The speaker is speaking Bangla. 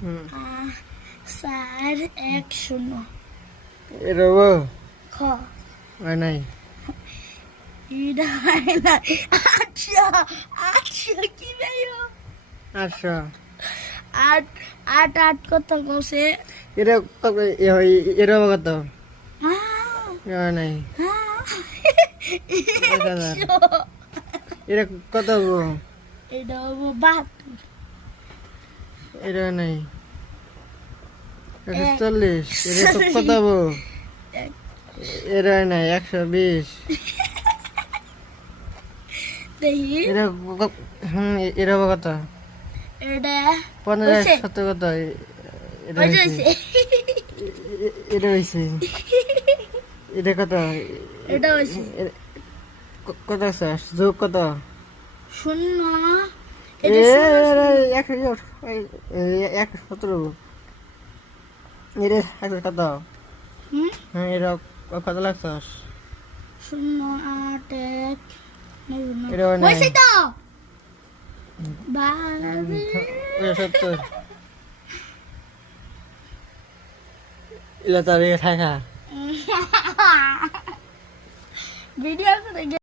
4-1-0 এরবো খ হয় নাই এটা হয় না 800 কি ভাইও 800 8 কত কইছে এটা এরবো কত হয় নাই 1000 এটা কত হবো এটা হবো 72 এটা নাই 140 এটা কত হবো এটা নাই 120 দেখি এটা এটা হবো কত এটা 50 70 কত এটা হইছে এটা হইছে এটা কত এটা হইছে কত আছে যোগ কত 0 এক 17 এটা কত হ্যাঁ এটা কত লাগছস 0-8-1 এটা হয় নাই হইছে তো 70 এটা তার থাকা ভিডিও করে